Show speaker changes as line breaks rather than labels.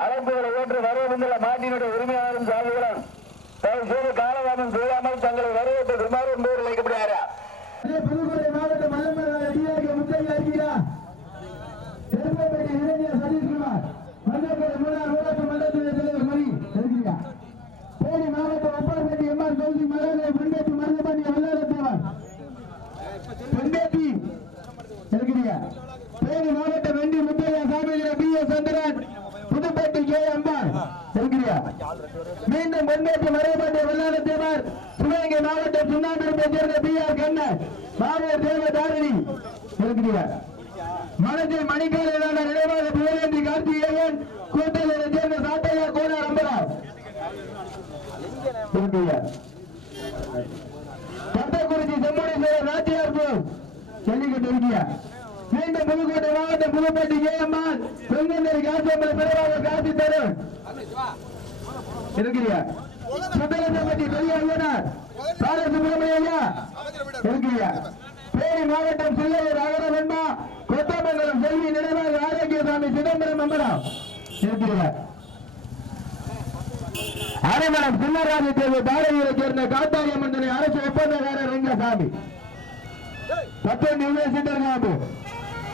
அழைப்புகளை ஏற்று வரவேண்டுள்ள மாட்டினுடைய உரிமையாளரும் சார்புகளும் தயவு செய்து காலதாமம் செய்யாமல் தங்களை வரவேற்று குமார் என்பவர் அழைக்கப்படுகிறாரா
புதுக்கோட்டை மாவட்டம் மல்லமலை டிஆர்கே முத்தையா இருக்கிறா திருப்பதி இளைஞர் சதீஷ்குமார் மல்லக்கோட்டை முன்னாள் ஊராட்சி மன்றத்துறை தலைவர் மணி இருக்கிறா தேனி மாவட்டம் ஒப்பார்பட்டி எம்ஆர் கல்வி மகாநகர் பெண்டேத்தி மருதபாண்டி வல்லாரத்தேவன் பெண்டேத்தி இருக்கிறீங்க தேனி மாவட்டம் மீண்டும் பெண்டேத்தி மருதபாண்டி வல்லாரத்தேவர் சிவகங்கை மாவட்டம் சுண்ணாம்பிரத்தை சேர்ந்த பி ஆர் கண்ணன் மாவட்ட தேவ தாரணி இருக்கிறார் மனதில் மணிக்காலையிலான நினைவாக புகழேந்தி கார்த்திகேயன் கூட்டத்தில் சேர்ந்த சாட்டையா கோனார் அம்பராவ் இருக்கிறீங்க கட்டக்குறிச்சி செம்மொழீஸ்வரர் நாச்சியார்பூர் ஜல்லிக்கட்டு இருக்கிறார் மீண்டும் புதுக்கோட்டை மாவட்டம் புதுப்பட்டி ஏஎம்ஆர் பெருங்கந்தரி காசியம்மனை பிறவாக காசி தரும் இருக்கிறியா சுத்தலசம்பட்டி பெரிய ஐயனார் பால சுப்பிரமணிய ஐயா. இருக்கிறியா தேனி மாவட்டம் சில்லையூர் அகரவெண்மா கொத்தமங்கலம் செல்வி நினைவாக ஆரோக்கியசாமி சிதம்பரம் அம்பலம். அரைமணம் சின்னராஜ தேர்வு பாரதியை சேர்ந்த காத்தாரியம்மன் அரசு ஒப்பந்தக்காரர் ரங்கசாமி. பத்தொன்று